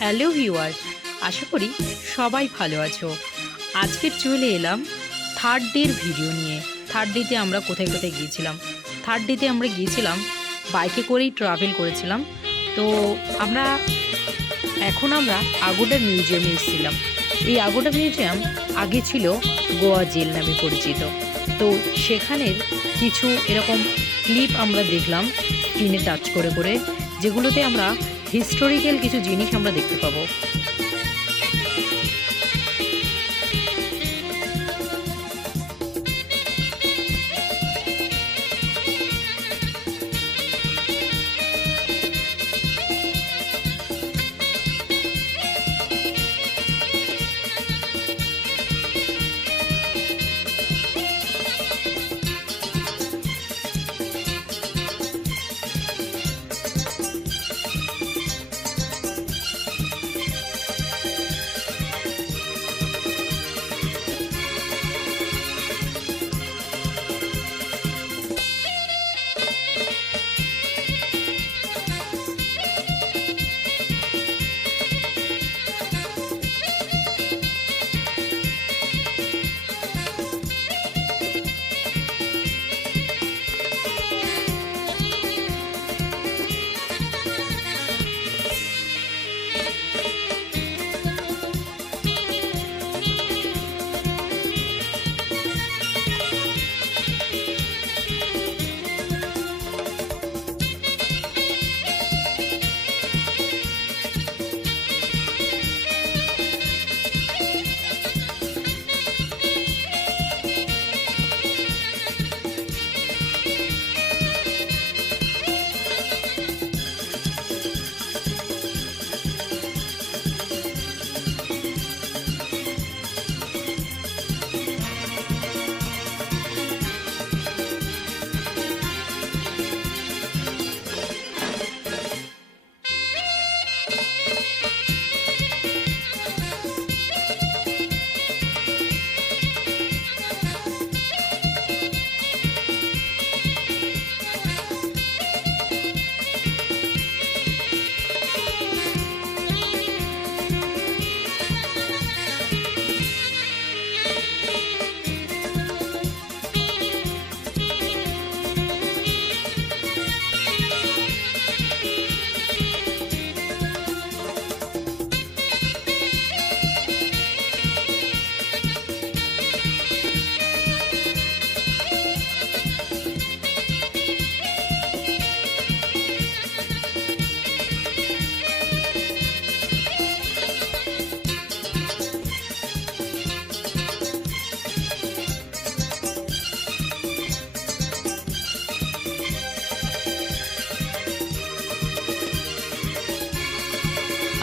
Hello viewers, আশা করি সবাই ভালো আছো। আজকে চলে এলাম থার্ড ডের ভিডিও নিয়ে। থার্ড ডেতে আমরা কোথায় কোথায় গিয়েছিলাম। থার্ড ডেতে আমরা গিয়েছিলাম বাইকে করেই ট্রাভেল করেছিলাম। তো আমরা আগোডা মিউজিয়ামে এসেছিলাম। এই আগোডা মিউজিয়াম আগে ছিল গোয়া জেল নামে পরিচিত। তো সেখানের কিছু এরকম ক্লিপ আমরা দেখলাম স্ক্রিনে টাচ করে করে, যেগুলোতে আমরা হিস্টোরিক্যাল কিছু জিনিস আমরা দেখতে পাবো।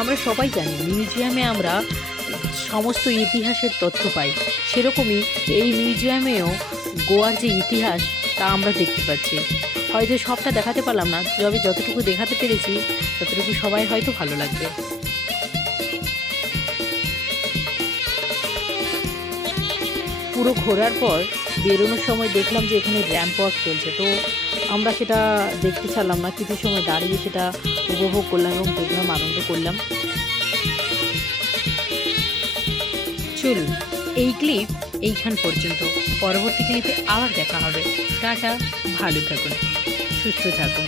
আমরা সবাই জানি মিউজিয়ামে আমরা সমস্ত ইতিহাসের তথ্য পাই। সেরকমই এই মিউজিয়ামেও গোয়ার যে ইতিহাস তা আমরা দেখতে পাচ্ছি। হয়তো সবটা দেখাতে পারলাম না, তবে যতটুকু দেখাতে পেরেছি ততটুকু সবাই হয়তো ভালো লাগবে। পুরো ঘোরার পর বেরোনোর সময় দেখলাম যে এখানে র্যাম্প ওয়াক চলছে। তো আমরা সেটা দেখতে ছাড়লাম না, কিছু সময় দাঁড়িয়ে সেটা উপভোগ করলাম এবং দেখলাম, আনন্দ করলাম। চলুন, এই ক্লিপ এইখান পর্যন্ত। পরবর্তী ক্লিপে আবার দেখা হবে। টাটা, ভালো থাকুন, সুস্থ থাকুন।